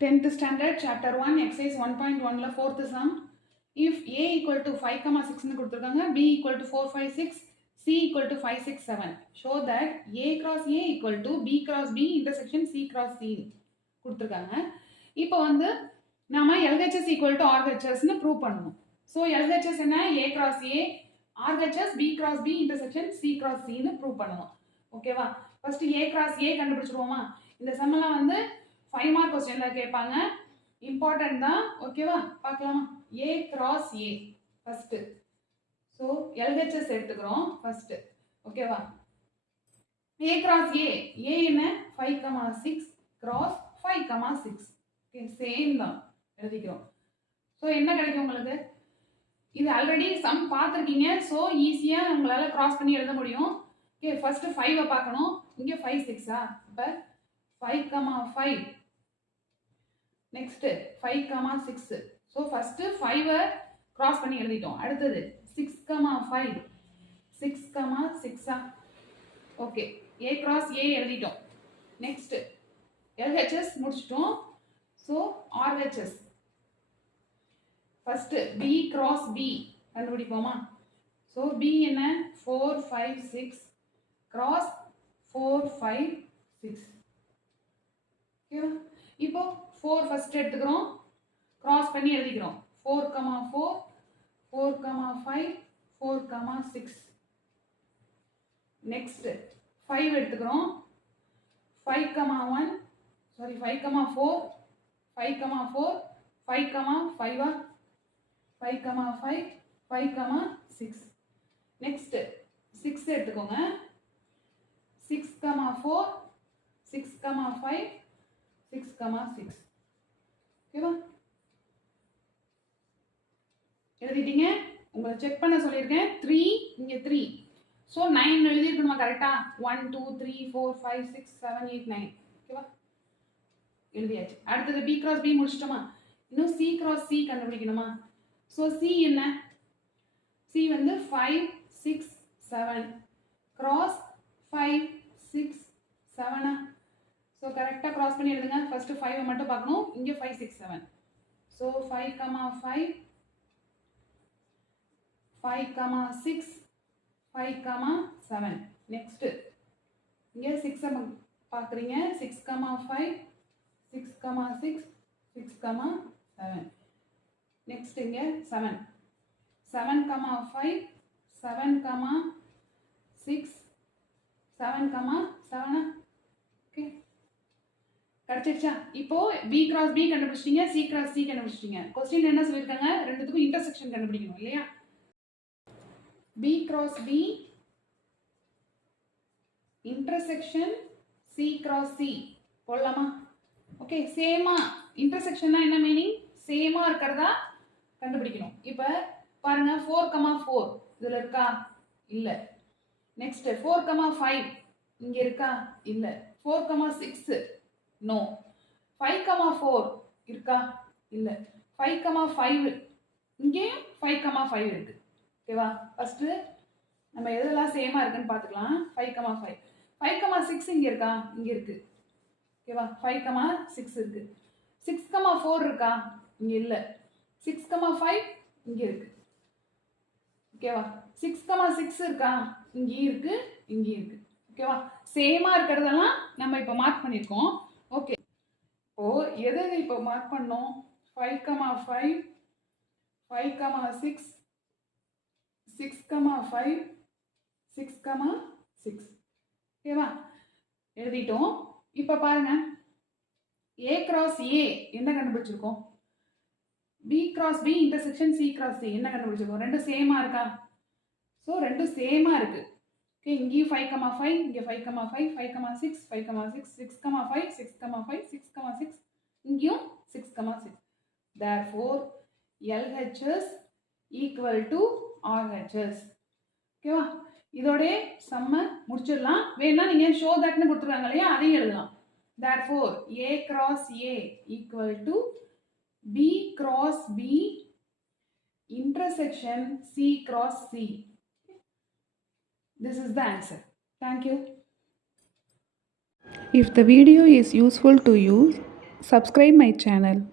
10th standard chapter 1 exercise 1.1 la fourth sum. If a equal to 5, 6 னு கொடுத்திருக்காங்க, b equal to 4, 5, 6, c equal to 5, 6, 7. Show that a cross a equal to b cross b intersection c cross c கொடுத்திருக்காங்க. இப்போ வந்து நாம LHS equal to RHS னு prove பண்ணணும். So LHS என்ன? a cross a, RHS b cross b intersection c cross c னு prove பண்ணணும். ஓகேவா? First a cross a கண்டுபிடிச்சிருவோமா? இந்த சம்மெல்லாம் வந்து 5 மார்க் क्वेश्चनல கேட்பாங்க. இம்பார்ட்டன்ட் தான். ஓகேவா? பார்க்கலாமா? a cross a first. So LHS எடுத்துக்கிறோம் ஃபர்ஸ்ட். ஓகேவா? a cross a என்ன 5, 6 cross 5, 6. ஓகே, சேம் தான் எழுதிக்கிறோம். சோ என்ன கிடைக்கும் உங்களுக்கு? இது ஆல்ரெடி சம் பார்த்திருக்கீங்க. சோ ஈஸியா உங்களால கிராஸ் பண்ணி எழுத முடியும். ஓகே, ஃபர்ஸ்ட் 5 பார்க்கணும். இங்க 5, 6 அப்ப 5, 5. நெக்ஸ்ட் 5, 6. சோ ஃபர்ஸ்ட் 5 கிராஸ் பண்ணி எழுதிட்டோம். அடுத்தது 6, 5. 6, 6 ஓகே, a cross a எழுதிட்டோம். நெக்ஸ்ட் LHS முடிச்சிட்டோம். So RHS first b cross b கண்டுபிடிப்போமா? சோ b என்ன? 4, 5, 6 cross 4, 5, 6. ஓகேவா? இப்போ 4 ஃபர்ஸ்ட் எடுத்துக்கிறோம், கிராஸ் பண்ணி எழுதிக்கிறோம். 4, 4, 4, 5, 4, 6. நெக்ஸ்ட் 5 எடுத்துக்கிறோம். 5, 1 சாரி 5, 4, 5, 4, 5, 5 5, 5, 5, 6. நெக்ஸ்ட் 6 எடுத்துக்கோங்க. 6, 4, 6, 5, 6, 6. ஓகேவா? எழுதிட்டீங்க. உங்களை செக் பண்ண சொல்லியிருக்கேன். 3 இங்க 3. சோ 9 எழுதிருக்கணுமா கரெக்ட்டா? 1 2 3 4 5 6 7 8 9. ஓகேவா? எழுதியாச்சு. அடுத்து b cross b முடிச்சிட்டோமா? இன்னும் c cross c கண்டுபிடிக்கணுமா? சோ c என்ன? c வந்து 5 6 7 cross 5 6 7. சோ கரெக்ட்டா கிராஸ் பண்ணி எழுதுங்க. ஃபர்ஸ்ட் 5 மட்டும் பார்க்கணும். இங்க 5 6 7. சோ 5, 5 5, 6 5, 7. நெக்ஸ்ட் இங்க 6 பார்க்கறீங்க. 6, 5 6, 6 6, 7. நெக்ஸ்ட் இங்க 7 7, 5 7, 6 7, 7. ஓகே, கிடைச்சிருச்சா? இப்போ b cross b கண்டுபிடிச்சிட்டீங்க, c cross c கண்டுபிடிச்சிட்டீங்க. क्वेश्चन என்ன சொல்லிருக்காங்க? ரெண்டுத்துக்கும் இன்டர்செக்ஷன் கண்டுபிடிக்கணும் இல்லையா? b cross b intersection c cross c போடலாமா? ஓகே, சேமா இன்டர்செக்ஷன்னா என்ன மீனிங்? சேமா இருக்கறதா கண்டுபிடிக்கணும். இப்போ பாருங்க 4, 4 இதுல இருக்கா? இல்ல. நெக்ஸ்ட் 4, 5 இங்க இருக்கா? இல்ல. 4, 6 நோ. 5, 4 இருக்கா? இல்ல. 5, 5 இங்கே 5, 5 இருக்கு. ஓகேவா? ஃபர்ஸ்ட் நம்ம எதெல்லாம் சேமா இருக்குன்னு பார்த்துக்கலாம். 5, 5 5, 6 இங்க இருக்கா? இங்க இருக்கு. ஓகேவா? 5, 6 இருக்கு. 6, 4 இருக்கா? இங்க இல்ல. 6, 5 இங்க இருக்கு. ஓகேவா? 6, 6 இருக்கா? இங்க இருக்கு, இங்க இருக்கு. ஓகேவா? சேமா இருக்கிறதெல்லாம் நம்ம இப்ப மார்க் பண்ணிருக்கோம். ஓகே, இப்போ எதை இப்போ மார்க் பண்ணோம்? 5, 5 5, 6 6, 5 6, 6. ஓகேவா? எழுதிட்டோம். இப்ப பாருங்க, a cross a என்ன கண்டுபிடிச்சிருக்கோம்? b cross b intersection c cross c என்ன கண்டுபிடிச்சிருக்கோம்? ரெண்டும் சேமா இருக்கா? சோ ரெண்டும் சேமா இருக்கு. ஓகே, இங்க 5, 5 இங்க 5, 5 5, 6 5, 6 6, 5 6, 5 6, 6 இங்கேயும் 6, 6. therefore LHS equal to RHS. ஓகேவா? இதோட சம்ம முடிச்சிடலாம். வேணா நீங்க show that னு கொடுத்துருக்காங்க இல்லையா, அதையும் எழுதலாம். therefore a cross a equal to b cross b intersection c cross c. This is the answer. Thank you. If the video is useful to you, subscribe my channel.